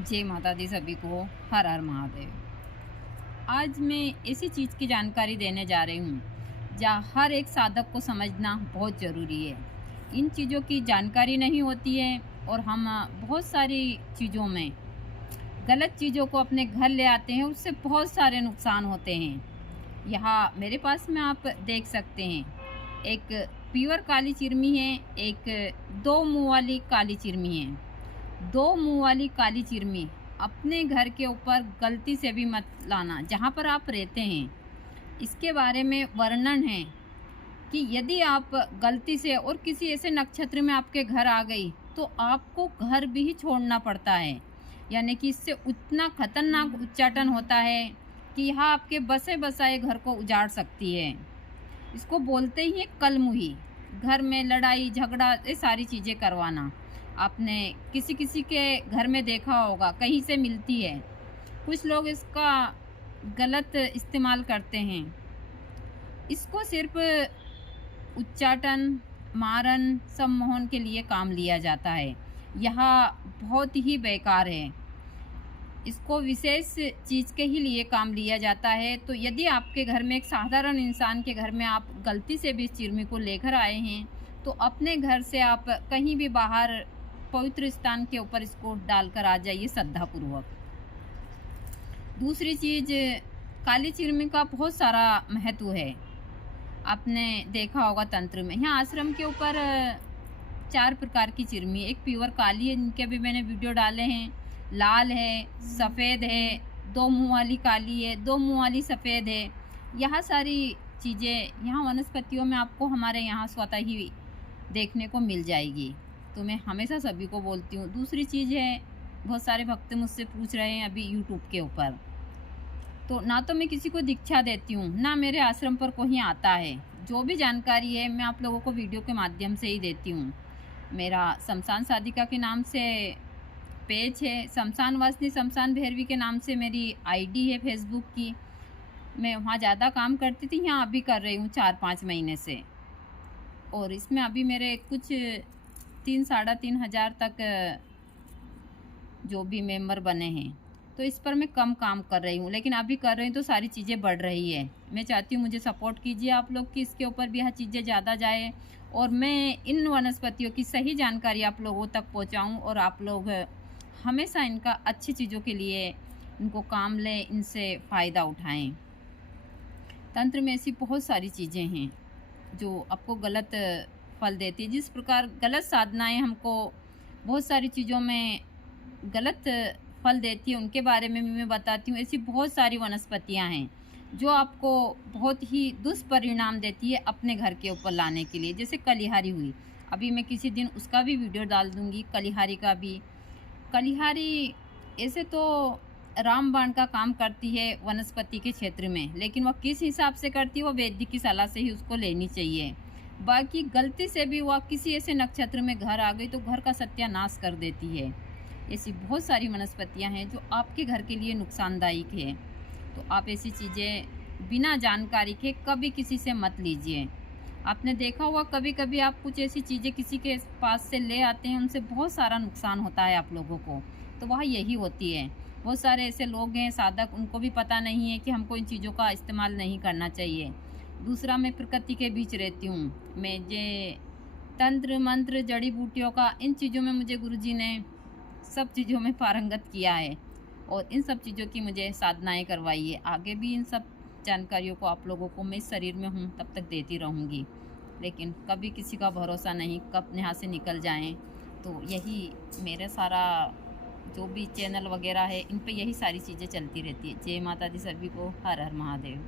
जय माता दी सभी को। हर हर महादेव। आज मैं ऐसी चीज़ की जानकारी देने जा रही हूँ जहाँ हर एक साधक को समझना बहुत ज़रूरी है। इन चीज़ों की जानकारी नहीं होती है और हम बहुत सारी चीज़ों में गलत चीज़ों को अपने घर ले आते हैं, उससे बहुत सारे नुकसान होते हैं। यहाँ मेरे पास में आप देख सकते हैं, एक प्योर काली चिरमी है, एक दो मुँह वाली काली चिरमी है। दो मुँह वाली काली चिरमी अपने घर के ऊपर गलती से भी मत लाना, जहाँ पर आप रहते हैं। इसके बारे में वर्णन है कि यदि आप गलती से और किसी ऐसे नक्षत्र में आपके घर आ गई तो आपको घर भी ही छोड़ना पड़ता है। यानी कि इससे उतना खतरनाक उच्चाटन होता है कि यह आपके बसे बसाए घर को उजाड़ सकती है। इसको बोलते ही है कलमुही। घर में लड़ाई झगड़ा ये सारी चीज़ें करवाना आपने किसी किसी के घर में देखा होगा, कहीं से मिलती है। कुछ लोग इसका गलत इस्तेमाल करते हैं। इसको सिर्फ उच्चाटन, मारन, सम्मोहन के लिए काम लिया जाता है। यह बहुत ही बेकार है। इसको विशेष चीज़ के ही लिए काम लिया जाता है। तो यदि आपके घर में एक साधारण इंसान के घर में आप गलती से भी इस चिरमी को लेकर आए हैं तो अपने घर से आप कहीं भी बाहर पवित्र स्थान के ऊपर इसको डालकर आ जाइए श्रद्धापूर्वक। दूसरी चीज़, काली चिरमी का बहुत सारा महत्व है। आपने देखा होगा तंत्र में, यहाँ आश्रम के ऊपर 4 प्रकार की चिरमी, एक प्योर काली है, इनके भी मैंने वीडियो डाले हैं, लाल है, सफ़ेद है, दो मुँह वाली काली है, दो मुँह वाली सफ़ेद है। यह सारी चीज़ें यहाँ वनस्पतियों में आपको हमारे यहाँ स्वतः ही देखने को मिल जाएगी। तो मैं हमेशा सभी को बोलती हूँ। दूसरी चीज़ है, बहुत सारे भक्त मुझसे पूछ रहे हैं अभी यूट्यूब के ऊपर, तो ना तो मैं किसी को दीक्षा देती हूँ, ना मेरे आश्रम पर कोई आता है। जो भी जानकारी है मैं आप लोगों को वीडियो के माध्यम से ही देती हूँ। मेरा शमशान साधिका के नाम से पेज है, शमशान वासनी शमशान भैरवी के नाम से मेरी आईडी है फेसबुक की। मैं वहाँ ज़्यादा काम करती थी, यहाँ अभी कर रही हूँ 4-5 महीने से। और इसमें अभी मेरे कुछ 3-3.5 हज़ार तक जो भी मेंबर बने हैं। तो इस पर मैं कम काम कर रही हूँ, लेकिन अभी कर रही हूँ तो सारी चीज़ें बढ़ रही है। मैं चाहती हूँ मुझे सपोर्ट कीजिए आप लोग कि इसके ऊपर भी यह चीज़ें ज़्यादा जाए और मैं इन वनस्पतियों की सही जानकारी आप लोगों तक पहुँचाऊँ और आप लोग हमेशा इनका अच्छी चीज़ों के लिए इनको काम लें, इनसे फ़ायदा उठाएँ। तंत्र में ऐसी बहुत सारी चीज़ें हैं जो आपको गलत फल देती है। जिस प्रकार गलत साधनाएँ हमको बहुत सारी चीज़ों में गलत फल देती है, उनके बारे में भी मैं बताती हूँ। ऐसी बहुत सारी वनस्पतियाँ हैं जो आपको बहुत ही दुष्परिणाम देती है अपने घर के ऊपर लाने के लिए। जैसे कलिहारी हुई, अभी मैं किसी दिन उसका भी वीडियो डाल दूँगी, कलिहारी का भी। कलिहारी ऐसे तो रामबाण का काम करती है वनस्पति के क्षेत्र में, लेकिन वह किस हिसाब से करती है वो वैद्य की सलाह से ही उसको लेनी चाहिए। बाकी गलती से भी वह किसी ऐसे नक्षत्र में घर आ गई तो घर का सत्यानाश कर देती है। ऐसी बहुत सारी वनस्पतियां हैं जो आपके घर के लिए नुकसानदायक है। तो आप ऐसी चीज़ें बिना जानकारी के कभी किसी से मत लीजिए। आपने देखा होगा कभी कभी आप कुछ ऐसी चीज़ें किसी के पास से ले आते हैं, उनसे बहुत सारा नुकसान होता है आप लोगों को। तो वह यही होती है। बहुत सारे ऐसे लोग हैं साधक, उनको भी पता नहीं है कि हमको इन चीज़ों का इस्तेमाल नहीं करना चाहिए। दूसरा, मैं प्रकृति के बीच रहती हूँ। मैं ये तंत्र मंत्र जड़ी बूटियों का, इन चीज़ों में मुझे गुरुजी ने सब चीज़ों में पारंगत किया है और इन सब चीज़ों की मुझे साधनाएं करवाई है। आगे भी इन सब जानकारियों को आप लोगों को, मैं शरीर में हूँ तब तक देती रहूँगी, लेकिन कभी किसी का भरोसा नहीं, कब यहाँ से निकल जाएं। तो यही मेरा सारा जो भी चैनल वगैरह है, इन पे यही सारी चीज़ें चलती रहती है। जय माता दी सभी को। हर हर महादेव।